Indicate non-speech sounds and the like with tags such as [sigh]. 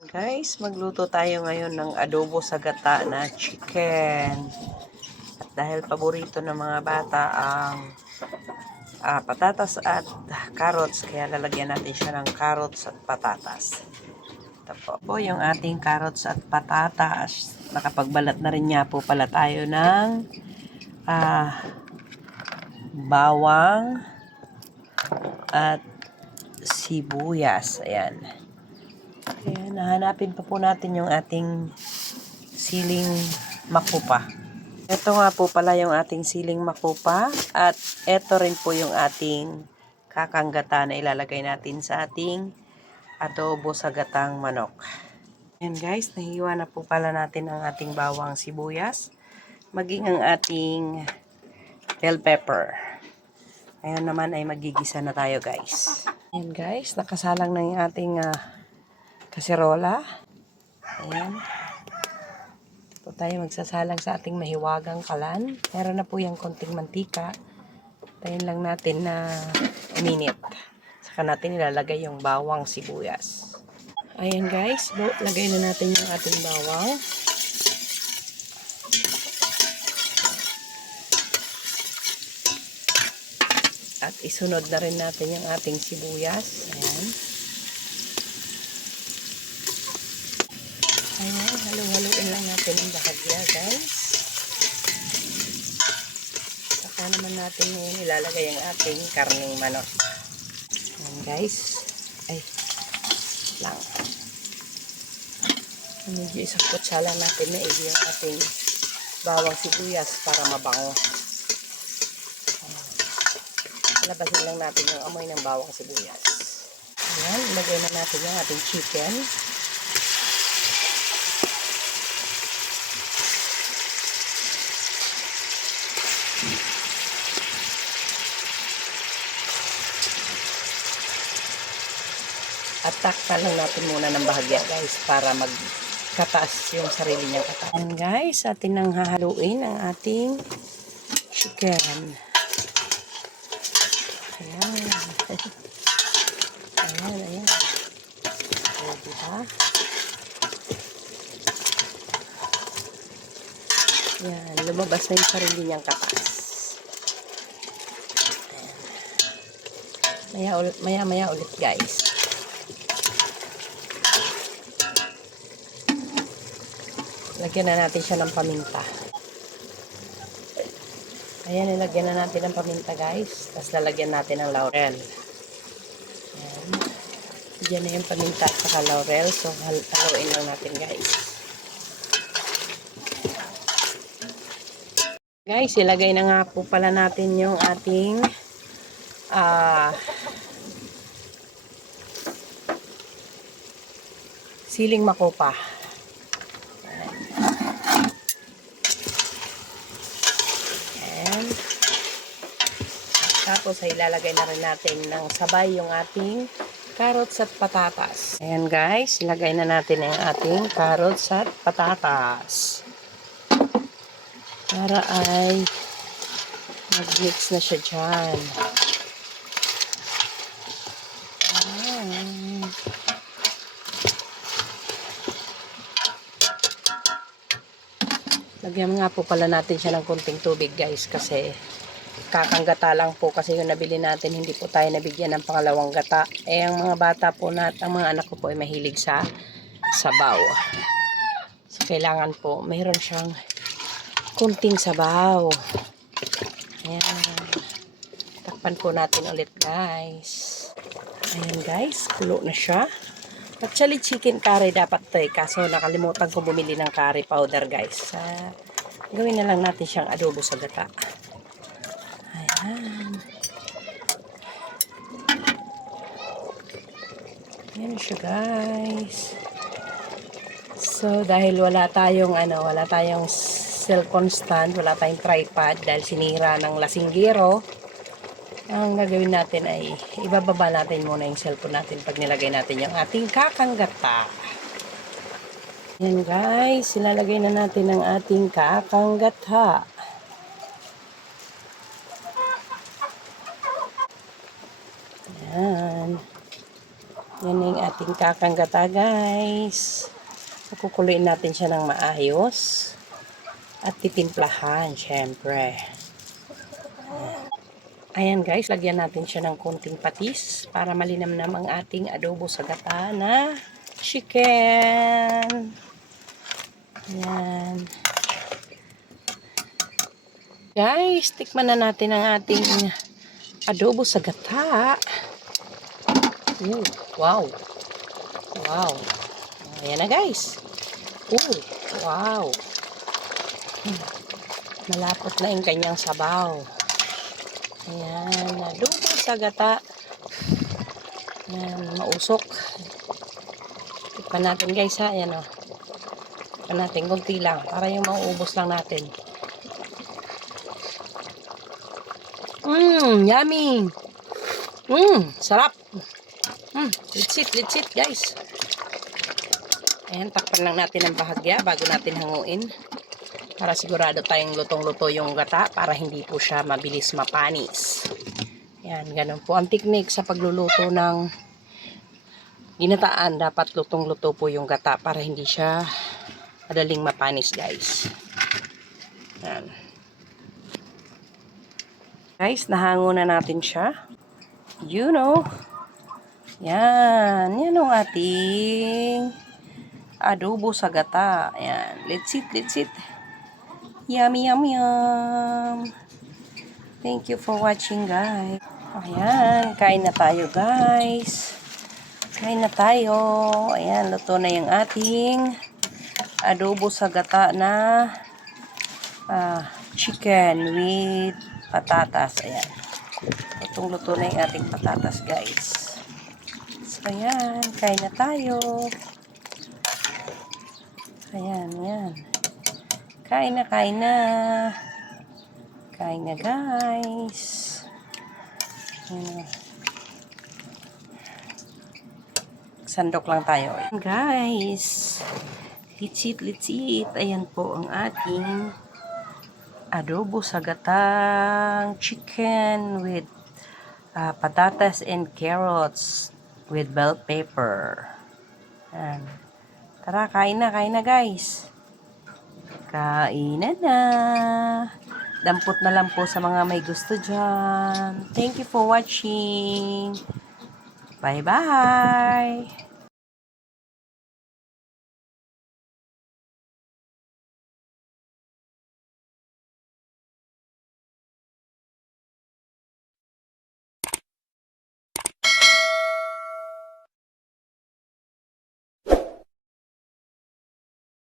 Guys, magluto tayo ngayon ng adobo sa gata na chicken. At dahil paborito ng mga bata ang ah, patatas at carrots, kaya lalagyan natin siya ng carrots at patatas. Ito po, po yung ating carrots at patatas. Nakapagbalat na rin nga po pala tayo ng ah, bawang at sibuyas. Ayan. Kaya nahanapin pa po natin yung ating siling makupa. Ito nga po pala yung ating siling makupa at ito rin po yung ating kakanggata na ilalagay natin sa ating adobo sa gatang manok. Ayan guys, nahiwa na po pala natin ang ating bawang sibuyas, maging ang ating bell pepper. Ngayon naman ay magigisa na tayo guys. Ayan guys, nakasalang na yung ating ah, kaserola. Ayan. Po tayo magsasalang sa ating mahiwagang kalan. Meron na po yung konting mantika. Tayin lang natin na minute. Saka natin ilalagay yung bawang sibuyas. Ayan guys, lo, lagay na natin yung ating bawang. At isunod na rin natin yung ating sibuyas. Ayan. Ayan, halo-haloin lang natin yung bahagya, guys. Saka naman natin ngayon ilalagay ang ating karning manok. Ayan, guys. Ay, lang. Medyo isang kutsa lang natin na yung ating bawang sibuyas para mabango. Labasin lang natin yung amoy ng bawang sibuyas. Ayan, ilagay na natin yung ating chicken. At takpan lang natin muna ng bahagya guys para magkataas yung sarili niyang katawan. guys, atin nang hahaluin ang ating chicken. Ayan. [laughs] Ayan, ayan. O, diba? Yan, lumabas na yung sarili niyang katas. Ayan. Maya, maya, maya ulit guys. Lagyan na natin siya ng paminta. Ayan, nilagyan na natin ng paminta guys. Tapos lalagyan natin ng laurel. Ayan. Diyan na yung paminta at laurel. So, hal haluin lang natin guys. Guys, ilagay na nga po pala natin yung ating ah siling makopa. Tapos ay ilalagay na rin natin ng sabay yung ating carrots at patatas. Ayan guys, ilagay na natin ang ating carrots at patatas. Para ay mag-mix na siya dyan. Lagyan nga po pala natin siya ng konting tubig guys kasi kakanggata lang po kasi yung nabili natin hindi po tayo nabigyan ng pangalawang gata. Eh ang mga bata po na ang mga anak ko po ay mahilig sa sabaw. So kailangan po mayroon siyang kunting sabaw. Ayan. Takpan po natin ulit guys. Ayan guys, kulo na siya. Actually, chicken curry dapat to eh. Kaso nakalimutan ko bumili ng curry powder guys. Uh, gawin na lang natin siyang adobo sa gata. Ayan. Ayan siya guys. So, dahil wala tayong ano, wala tayong cellphone stand, wala tayong tripod dahil sinira ng lasinggero, ang gagawin natin ay ibababa natin muna yung cellphone natin pag nilagay natin yung ating kakanggata. Yan guys, ilalagay na natin ang ating kakanggata. Yan. Yung ating kakanggata, guys. Kukuloyin natin siya ng maayos. At titimplahan, syempre. Ayan guys, lagyan natin siya ng konting patis para malinamnam ang ating adobo sa gata na chicken. Ayan. Guys, tikman na natin ang ating adobo sa gata. Ooh, wow. Wow. Ayan na guys. Ooh, wow. Malapot na yung kanyang sabaw. Ayan, adobo sa gata. Ayan, mausok. Tikpan natin guys ha, ayan o. Tikpan natin, kunti lang, para yung mauubos lang natin. Mmm, yummy! Mmm, sarap! Mmm, litsit, litsit guys. Ayan, takpan lang natin ang bahagya bago natin hanguin. Para sigurado tayong lutong-luto yung gata para hindi po siya mabilis mapanis. Yan, ganun po ang teknik sa pagluluto ng ginataan. Dapat lutong-luto po yung gata para hindi siya madaling mapanis guys. Yan. Guys, nahango na natin siya. You know. Yan. Yan ang ating adobo sa gata. Yan. Let's eat, let's eat. Yummy, yum, yum. Thank you for watching, guys. Ayan, kain na tayo, guys. Kain na tayo. Ayan, luto na yung ating adobo sa gata na ah, chicken with patatas. Ayan. Lutong-luto na yung ating patatas, guys. Ayan. Kain na tayo. Ayan, ayan. Kain na, kain na. Kain na, guys. Ayan. Sandok lang tayo. Guys, litsit, litsit. Ayan po ang ating adobo sa gatang chicken with ah, patatas and carrots with bell pepper. Ayan. Tara, kain na, kain na guys. Kainan na. Dampot na lang po sa mga may gusto dyan. Thank you for watching. Bye-bye.